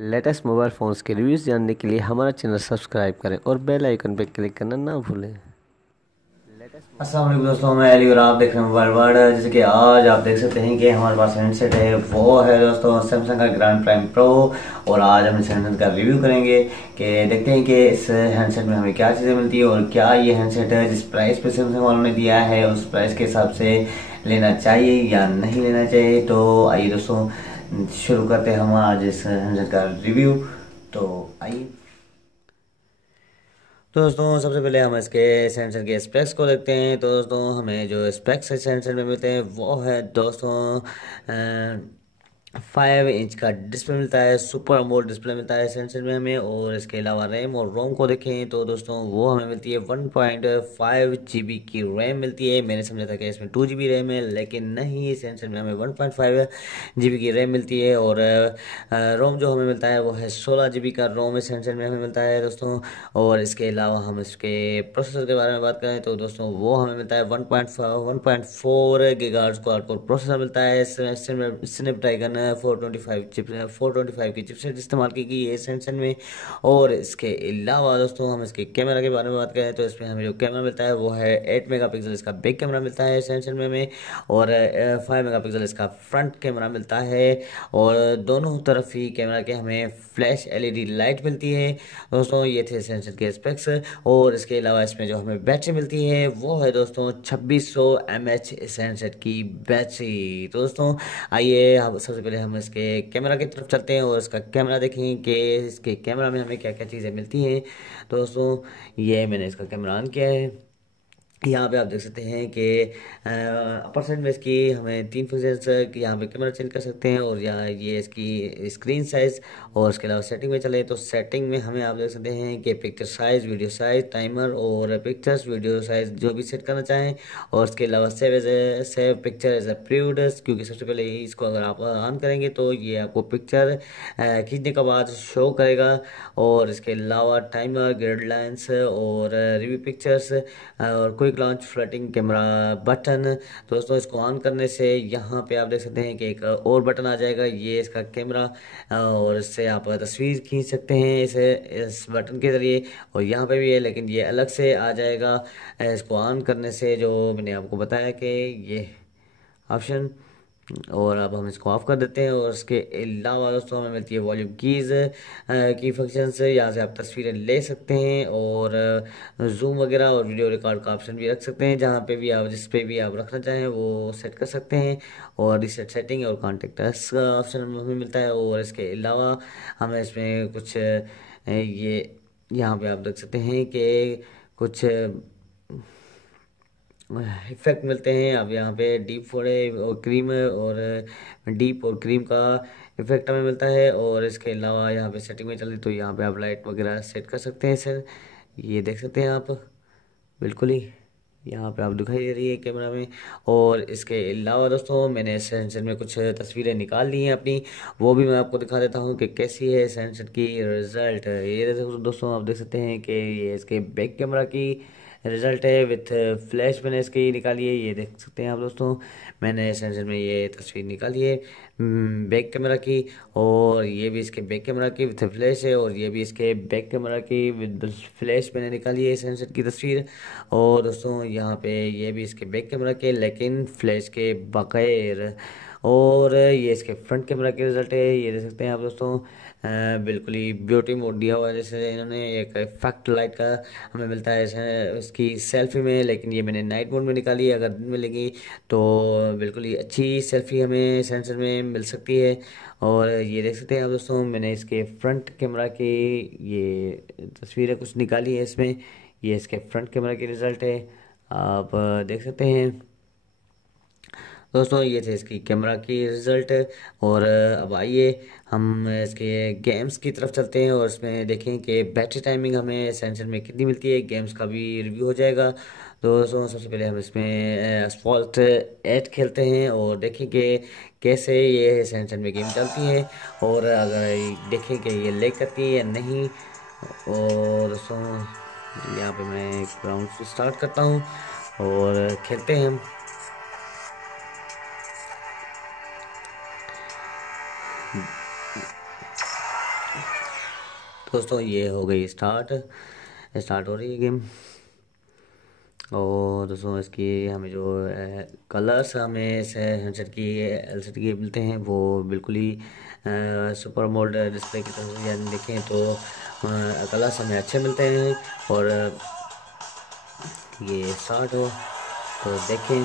Latest mobile phones के reviews जानने के लिए हमारा चैनल सब्सक्राइब करें और बेल आइकन पर क्लिक करना ना भूलें। अस्सलाम वालेकुम दोस्तों, मैं अली और आप देख रहे हैं मोबाइल वर्ल्ड। जैसे कि आज आप देख सकते हैं कि हमारे पास हैंडसेट है, वो है दोस्तों सैमसंग का ग्रैंड प्राइम प्रो। और आज हम इस हैंडसेट का रिव्यू करेंगे कि देखते हैं कि इस हैंडसेट में हमें क्या चीज़ें मिलती है और क्या ये हैंडसेट है जिस प्राइस पे सैमसंग वालों ने दिया है उस प्राइस के हिसाब से लेना चाहिए या नहीं लेना चाहिए। तो आइए दोस्तों शुरू करते हैं हम आज इस हैंडसेट का रिव्यू। तो आइए तो दोस्तों सबसे पहले हम इसके सेंसर के स्पेक्स को देखते हैं। तो दोस्तों हमें जो स्पेक्स सेंसर में मिलते हैं वो है दोस्तों 5 इंच का डिस्प्ले मिलता है, सुपर अमोलेड डिस्प्ले मिलता है सेंसर में हमें। और इसके अलावा रैम और रोम को देखें तो दोस्तों वो हमें मिलती है 1.5 GB की रैम मिलती है। मैंने समझा था कि इसमें 2 GB रैम है, लेकिन नहीं, सेंसर में हमें 1.5 GB की रैम मिलती है। और रोम जो हमें मिलता है वो है 16 GB का रोम इस सेंसर में हमें मिलता है दोस्तों। और इसके अलावा हम इसके प्रोसेसर के बारे में बात करें तो दोस्तों वो हमें मिलता है 1.4 गीगाहर्ट्ज क्वाड कोर प्रोसेसर मिलता है। स्नैपड्रैगन 425 की चिपसेट इस्तेमाल की गई है सेंसर में। और इसके अलावा दोस्तों हम इसके कैमरा के बारे में बात करें तो इसमें हमें जो कैमरा मिलता है वो है 8 मेगापिक्सल इसका बैक कैमरा मिलता है सेंसर में हमें। और 5 मेगापिक्सल इसका फ्रंट कैमरा मिलता है। और दोनों तरफ ही कैमरा के हमें फ्लैश LED लाइट मिलती है दोस्तों। ये थे सेंसर के स्पेक्स। और इसके अलावा इसमें जो हमें बैटरी मिलती है वो है दोस्तों 2600 mAh सेंसर की बैटरी। तो दोस्तों आइए हम सबसे पहले हम इसके कैमरा की तरफ चलते हैं और इसका कैमरा देखें कि इसके कैमरा में हमें क्या क्या चीज़ें मिलती हैं। तो दोस्तों ये मैंने इसका कैमरा ऑन किया है। यहाँ पे आप देख सकते हैं कि अपर साइड में इसकी हमें 3 पिक्सल्स की यहाँ पे कैमरा चेंज कर सकते हैं। और यहाँ ये इसकी स्क्रीन साइज़। और इसके अलावा सेटिंग में चले तो सेटिंग में हमें आप देख सकते हैं कि picture size, video size, timer और पिक्चर्स वीडियो साइज़ जो भी सेट करना चाहें। और इसके अलावा save picture as a previewed, क्योंकि सबसे पहले इसको अगर आप ऑन करेंगे तो ये आपको पिक्चर खींचने के बाद शो करेगा। और इसके अलावा टाइमर, गाइडलाइंस और रिव्यू पिक्चर्स और quick launch flirting camera button. दोस्तों इसको ऑन करने से यहाँ पे आप देख सकते हैं कि एक और बटन आ जाएगा, ये इसका कैमरा। और इससे आप तस्वीर खींच सकते हैं इस बटन के ज़रिए। और यहाँ पे भी है, लेकिन ये अलग से आ जाएगा इसको ऑन करने से, जो मैंने आपको बताया कि ये ऑप्शन। और अब हम इसको ऑफ कर देते हैं। और इसके अलावा दोस्तों हमें मिलती है वॉल्यूम कीज़ की फंक्शन से, यहाँ से आप तस्वीरें ले सकते हैं और जूम वगैरह और वीडियो रिकॉर्ड का ऑप्शन भी रख सकते हैं। जहाँ पे भी आप जिस पे भी आप रखना चाहें वो सेट कर सकते हैं। और रिसेट सेटिंग और कॉन्टेक्ट अस का ऑप्शन हमें मिलता है। और इसके अलावा हमें इसमें कुछ ये यहाँ पे आप देख सकते हैं कि कुछ इफेक्ट मिलते हैं। अब यहाँ पे डीप फोड़े और क्रीम और डीप और क्रीम का इफेक्ट हमें मिलता है। और इसके अलावा यहाँ पे सेटिंग में चले तो यहाँ पे आप लाइट वगैरह सेट कर सकते हैं सर, ये देख सकते हैं आप बिल्कुल ही यहाँ पे आप दिखाई दे रही है कैमरा में। और इसके अलावा दोस्तों मैंने सेंसर में कुछ तस्वीरें निकाल ली हैं अपनी, वो भी मैं आपको दिखा देता हूँ कि कैसी है सेंसर की रिज़ल्ट। ये दोस्तों आप देख सकते हैं कि ये इसके बैक कैमरा की रिज़ल्ट है विथ फ्लैश मैंने इसकी निकाली है, ये देख सकते हैं आप दोस्तों। मैंने सेंसर में ये तस्वीर निकाली है बैक कैमरा की। और ये भी इसके बैक कैमरा की विथ फ्लैश है। और ये भी इसके बैक कैमरा की विद फ्लैश मैंने निकाली है सेंसर की तस्वीर। और दोस्तों यहाँ पे ये भी इसके बैक कैमरा के लेकिन फ्लैश के बगैर। और ये इसके फ्रंट कैमरा के रिजल्ट है, ये देख सकते हैं आप दोस्तों। बिल्कुल ही ब्यूटी मोड दिया हुआ है, जैसे इन्होंने एक इफेक्ट लाइट का हमें मिलता है इसकी सेल्फी में, लेकिन ये मैंने नाइट मोड में निकाली है। अगर दिन में लगी तो बिल्कुल ही अच्छी सेल्फी हमें सेंसर में मिल सकती है। और ये देख सकते हैं आप दोस्तों मैंने इसके फ्रंट कैमरा की ये तस्वीरें कुछ निकाली है इसमें, ये इसके फ्रंट कैमरा की रिज़ल्ट है, आप देख सकते हैं दोस्तों। ये थे इसकी कैमरा की रिज़ल्ट। और अब आइए हम इसके गेम्स की तरफ चलते हैं और इसमें देखें कि बैटरी टाइमिंग हमें सेंसर में कितनी मिलती है, गेम्स का भी रिव्यू हो जाएगा। दोस्तों सबसे पहले हम इसमें एस्फॉल्ट 8 खेलते हैं और देखें कि कैसे ये सेंसर में गेम चलती है। और अगर देखें कि ये लेग करती है या नहीं। और दोस्तों यहाँ पे मैं एक राउंड स्टार्ट करता हूँ और खेलते हैं हम। दोस्तों ये हो गई स्टार्ट हो रही है गेम। और दोस्तों इसकी हमें जो कलर्स हमें इस हैंडसेट की एलसीडी के मिलते हैं वो बिल्कुल ही सुपर मोड डिस्प्ले की तरफ यानी देखें तो कलर्स हमें अच्छे मिलते हैं। और ये स्टार्ट हो तो देखें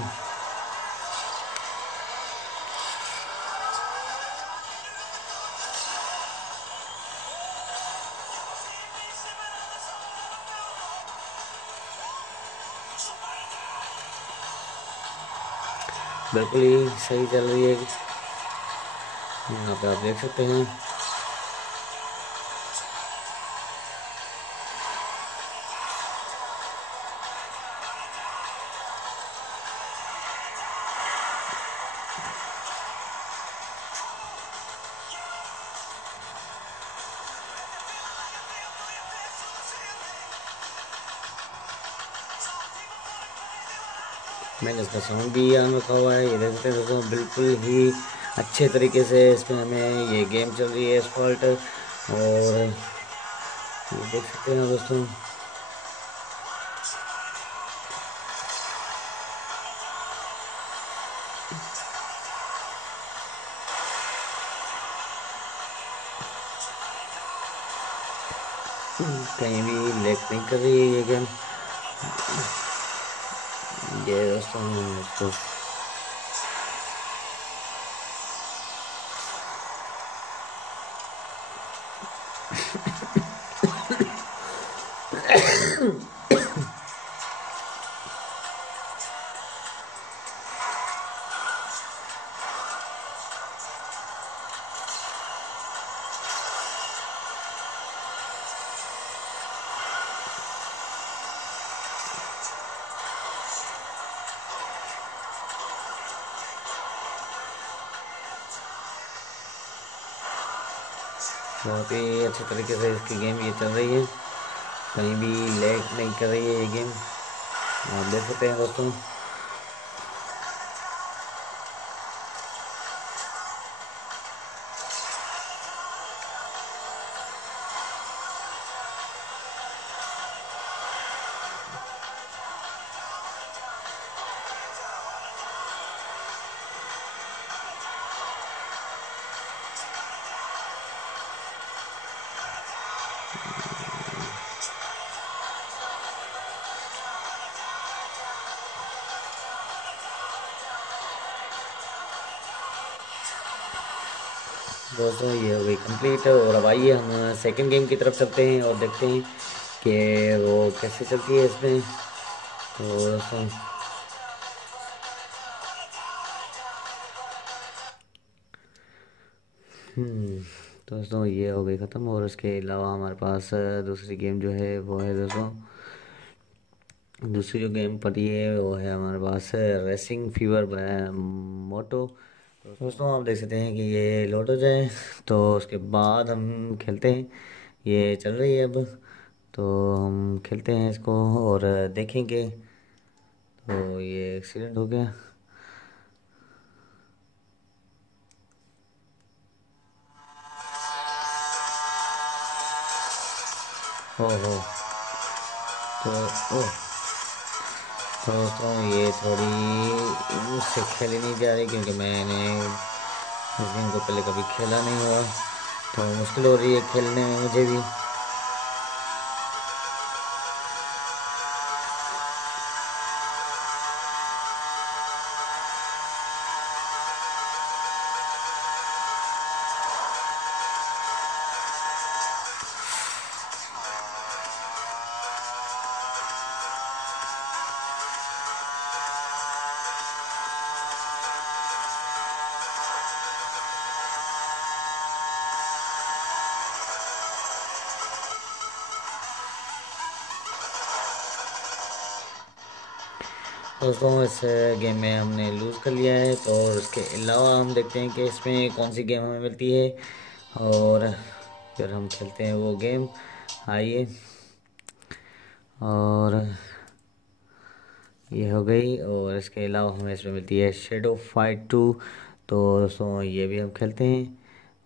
बिल्कुल ही सही चल रही है। यहाँ पे आप देख सकते हैं। मैंने इसका साउंड भी ऑन रखा हुआ है, ये देख सकते हैं दोस्तों। बिल्कुल ही अच्छे तरीके से इसमें हमें ये गेम चल रही है एस्फॉल्ट। और ये देख सकते हैं दोस्तों। कहीं भी लेट नहीं कर रही है ये गेम। ये दोस्तों बहुत ही अच्छे तरीके से इसकी गेम ये चल रही है, कहीं भी लैग नहीं कर रही है ये गेम। आप देख सकते हैं दोस्तों। दोस्तों ये हो गई कंप्लीट। और अब आइए हम सेकंड गेम की तरफ चलते हैं और देखते हैं कि वो कैसे चलती है इसमें। तो दोस्तों दोस्तों ये हो गई ख़त्म। और उसके अलावा हमारे पास दूसरी गेम जो है वो है दोस्तों, दूसरी जो गेम पड़ी है वो है हमारे पास रेसिंग फीवर मोटो। दोस्तों आप देख सकते हैं कि ये लोड हो जाए तो उसके बाद हम खेलते हैं। ये चल रही है अब, तो हम खेलते हैं इसको और देखेंगे। तो ये एक्सीडेंट हो गया। हो तो ओ तो दोस्तों ये थोड़ी मुझसे खेली नहीं जा रही क्योंकि मैंने इस गेम को पहले कभी खेला नहीं हुआ, तो मुश्किल हो रही है खेलने में मुझे भी। दोस्तों इस गेम में हमने लूज़ कर लिया है, तो उसके अलावा हम देखते हैं कि इसमें कौन सी गेम हमें मिलती है और फिर हम खेलते हैं वो गेम। आइए। और ये हो गई। और इसके अलावा हमें इसमें मिलती है शेडो फाइट 2। तो दोस्तों ये भी हम खेलते हैं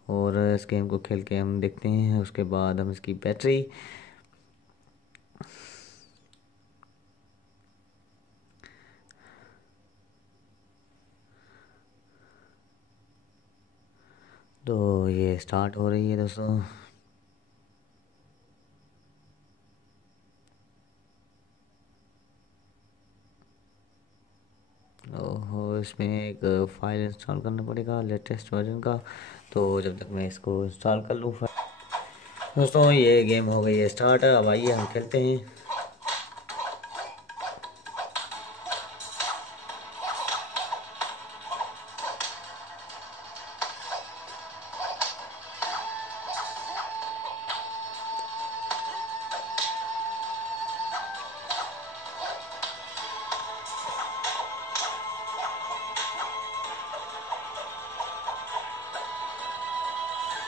और इस गेम को खेल के हम देखते हैं, उसके बाद हम इसकी बैटरी तो ये स्टार्ट हो रही है दोस्तों। ओहो, इसमें एक फाइल इंस्टॉल करना पड़ेगा लेटेस्ट वर्जन का। तो जब तक मैं इसको इंस्टॉल कर लूँ दोस्तों, ये गेम हो गई है स्टार्ट। अब आइए हम खेलते हैं।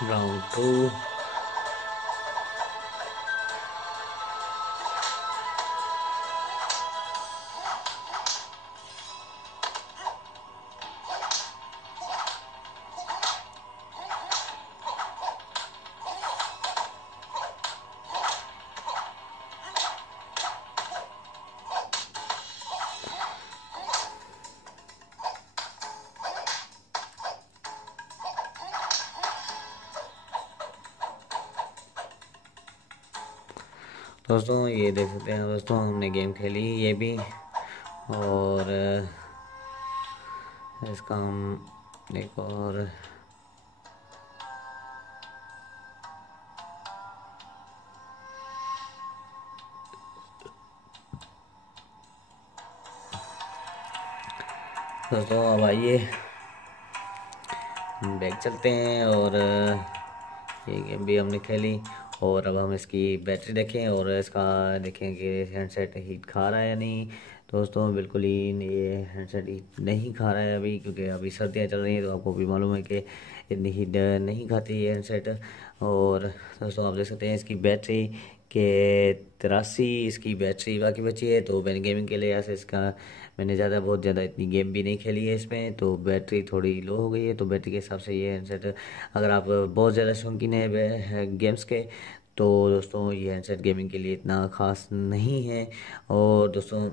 राउंड 2। दोस्तों ये देख सकते हैं दोस्तों, हमने गेम खेली ये भी, और इसका हम एक और दोस्तों अब आइए हम बैक चलते हैं, और ये गेम भी हमने खेली। और अब हम इसकी बैटरी देखें और इसका देखें कि हैंडसेट हीट खा रहा है या नहीं। दोस्तों बिल्कुल ही ये हैंडसेट हीट नहीं खा रहा है अभी, क्योंकि अभी सर्दियाँ चल रही हैं, तो आपको भी मालूम है कि इतनी हीट नहीं खाती है हैंडसेट। और दोस्तों आप देख सकते हैं इसकी बैटरी के 83 इसकी बैटरी बाकी बची है। तो मैंने गेमिंग के लिए ऐसे इसका मैंने बहुत ज़्यादा इतनी गेम भी नहीं खेली है इसमें, तो बैटरी थोड़ी लो हो गई है। तो बैटरी के हिसाब से ये हैंडसेट, अगर आप बहुत ज़्यादा शौकीन है गेम्स के, तो दोस्तों ये हैंडसेट गेमिंग के लिए इतना ख़ास नहीं है। और दोस्तों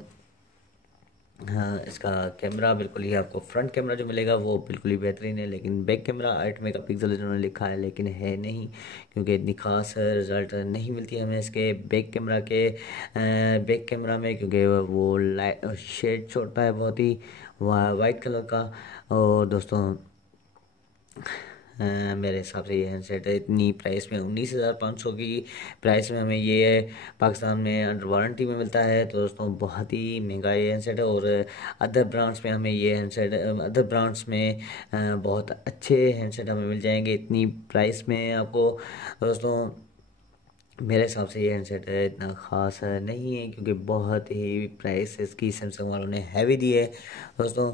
हाँ, इसका कैमरा बिल्कुल ही आपको फ्रंट कैमरा जो मिलेगा वो बिल्कुल ही बेहतरीन है, लेकिन बैक कैमरा 8 मेगापिक्सल इन्होंने लिखा है, लेकिन है नहीं, क्योंकि इतनी खास रिजल्ट नहीं मिलती है हमें इसके बैक कैमरा में, क्योंकि वो लाइट शेड छोड़ता है बहुत ही वाइट कलर का। और दोस्तों मेरे हिसाब से ये हैंडसेट इतनी प्राइस में 19,500 की प्राइस में हमें ये पाकिस्तान में अंडर वारंटी में मिलता है। तो दोस्तों बहुत ही महंगा ये हैंडसेट है, और अदर ब्रांड्स में हमें ये हैंडसेट अदर ब्रांड्स में बहुत अच्छे हैंडसेट हमें मिल जाएंगे इतनी प्राइस में आपको। दोस्तों मेरे हिसाब से ये हैंडसेट इतना ख़ास नहीं है, क्योंकि बहुत ही प्राइस इसकी सैमसंग वालों ने हैवी दी है दोस्तों।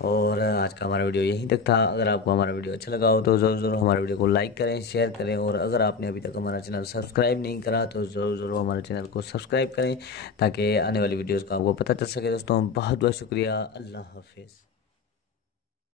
और आज का हमारा वीडियो यहीं तक था। अगर आपको हमारा वीडियो अच्छा लगा हो तो ज़रूर हमारे वीडियो को लाइक करें, शेयर करें, और अगर आपने अभी तक हमारा चैनल सब्सक्राइब नहीं करा तो ज़रूर हमारे चैनल को सब्सक्राइब करें, ताकि आने वाली वीडियोज़ का आपको पता चल सके। दोस्तों बहुत बहुत शुक्रिया। अल्लाह हाफिज़।